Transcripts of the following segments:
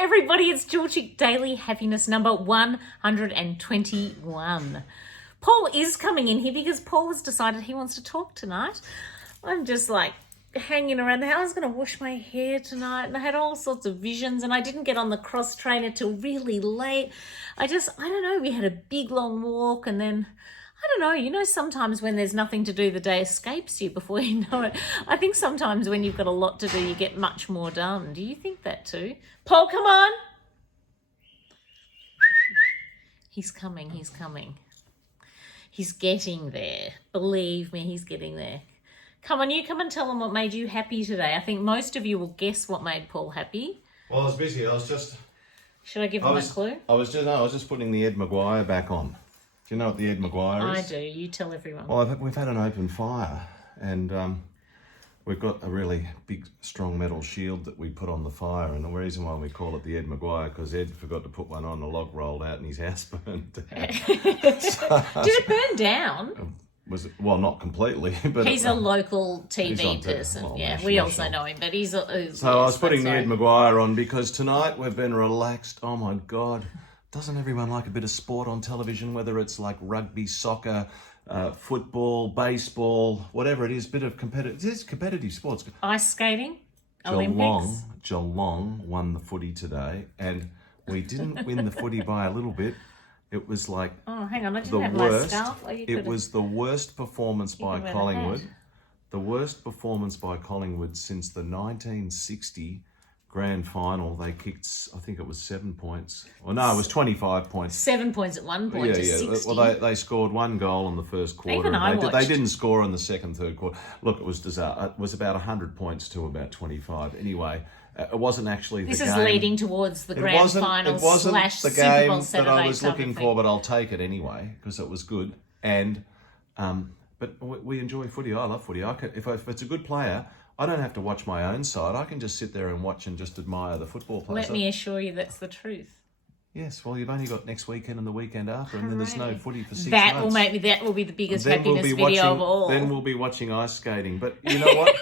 everybody, it's Jewelchic Daily Happiness number 121. Paul is coming in here because Paul has decided he wants to talk tonight. I'm just like hanging around the house. I was going to wash my hair tonight and I had all sorts of visions and I didn't get on the cross trainer till really late. I don't know, we had a big long walk and then, I don't know, sometimes when there's nothing to do, the day escapes you before you know it. I think sometimes when you've got a lot to do, you get much more done. Do you think that too? Paul, come on. He's coming. He's getting there. Believe me, he's getting there. Come on, you come and tell him what made you happy today. I think most of you will guess what made Paul happy. Well, I was busy. Should I give him a clue? I was just putting the Ed Maguire back on. Do you know what the Ed Maguire is? I do. You tell everyone. Well, we've had an open fire and we've got a really big, strong metal shield that we put on the fire. And the reason why we call it the Ed Maguire, because Ed forgot to put one on, the log rolled out and his house burned down. Did it burn down? Well, not completely, but he's a local TV person. Well, yeah, we also know him, but he's a. So I was putting the Ed Maguire on because tonight we've been relaxed. Oh my God. Doesn't everyone like a bit of sport on television, whether it's like rugby, soccer, football, baseball, whatever it is, competitive sports. Ice skating, Olympics. Geelong won the footy today, and we didn't win the footy by a little bit. It was like hang on, I didn't have my scarf. It was the worst performance by Collingwood. The worst performance by Collingwood since the 1960 grand final. They kicked, I think it was 7 points. Well, no, it was 25 points. 7 points at one point to 60. Well, they scored one goal in the first quarter. Even they didn't score in the second, third quarter. Look, it was disaster. It was about 100 points to about 25 anyway. It wasn't actually the game. This is leading towards the grand final / Super Bowl Saturday. It wasn't the game that I was looking for, but I'll take it anyway because it was good. And but we enjoy footy. I love footy. If it's a good player, I don't have to watch my own side. I can just sit there and watch and just admire the football players. Let me assure you that's the truth. Yes, well, you've only got next weekend and the weekend after, and then there's no footy for 6 months. That will be the biggest happiness video of all. Then we'll be watching ice skating. But you know what?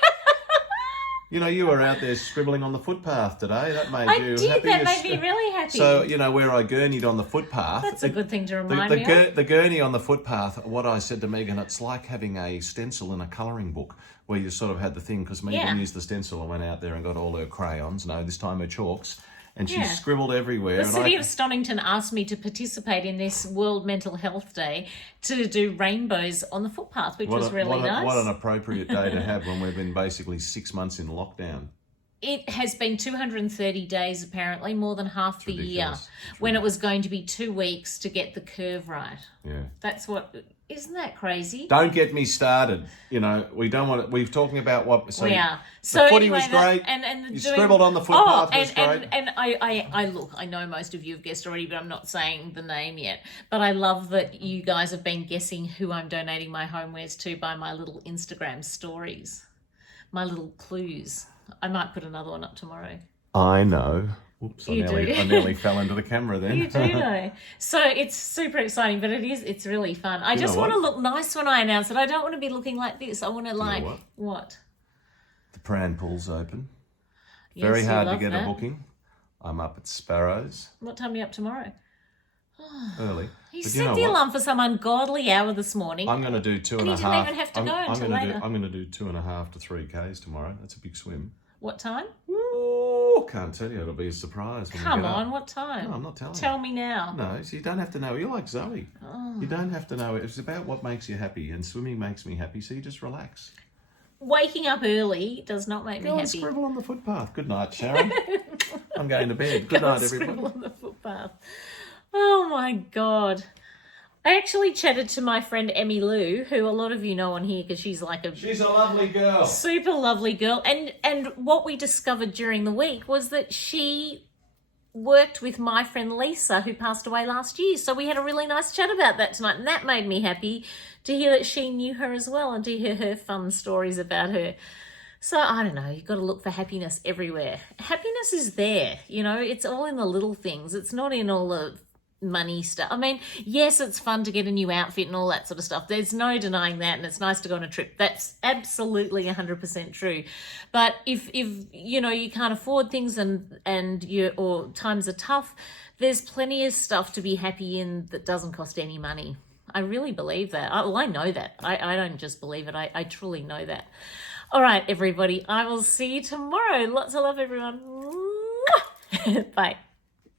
You were out there scribbling on the footpath today. That made you happy. That made me really happy. So, where I gurneyed on the footpath. That's a good thing to remind me of. The gurney on the footpath, what I said to Megan, it's like having a stencil in a colouring book where you sort of had the thing, because Megan used the stencil and went out there and got all her crayons, this time her chalks, and she scribbled everywhere. The city of Stonington asked me to participate in this World Mental Health Day to do rainbows on the footpath, which was really nice. What an appropriate day to have when we've been basically 6 months in lockdown. It has been 230 days, apparently, more than half the year, when it was going to be 2 weeks to get the curve right. Yeah. Isn't that crazy? Don't get me started. We don't want to, we're talking about what... So we are. The footy was great. You scribbled on the footpath was great. And I know most of you have guessed already, but I'm not saying the name yet. But I love that you guys have been guessing who I'm donating my homewares to by my little Instagram stories, my little clues. I might put another one up tomorrow. I know. Oops, I nearly fell into the camera then. You do know. So it's super exciting, but it's really fun. I just want to look nice when I announce it. I don't want to be looking like this. I want to what? The Pran Pool's open. Yes, very hard to get a booking. I'm up at Sparrows. What time are you up tomorrow? Early. You set the alarm for some ungodly hour this morning. I'm going to do 2.5. And you didn't even have to go until later. I'm going to do 2.5 to 3 Ks tomorrow. That's a big swim. What time? Oh, can't tell you. It'll be a surprise. Come on, what time? No, I'm not telling you. Tell me now. No, so you don't have to know. You're like Zoe. Oh. You don't have to know. It's about what makes you happy, and swimming makes me happy, so you just relax. Waking up early does not make me happy. Scribble on the footpath. Good night, Sharon. I'm going to bed. Good night, everybody. Scribble on the footpath. Oh, my God. I actually chatted to my friend Emmy Lou, who a lot of you know on here because she's a lovely girl. Super lovely girl. And what we discovered during the week was that she worked with my friend Lisa, who passed away last year. So we had a really nice chat about that tonight, and that made me happy to hear that she knew her as well and to hear her fun stories about her. So I don't know, you've got to look for happiness everywhere. Happiness is there, it's all in the little things. It's not in all the money stuff. I mean, yes, it's fun to get a new outfit and all that sort of stuff. There's no denying that, and it's nice to go on a trip. That's absolutely 100% true. But if you know, you can't afford things and you, or times are tough, there's plenty of stuff to be happy in that doesn't cost any money. I really believe that. I know that. I don't just believe it. I truly know that. All right, everybody. I will see you tomorrow. Lots of love, everyone. Bye.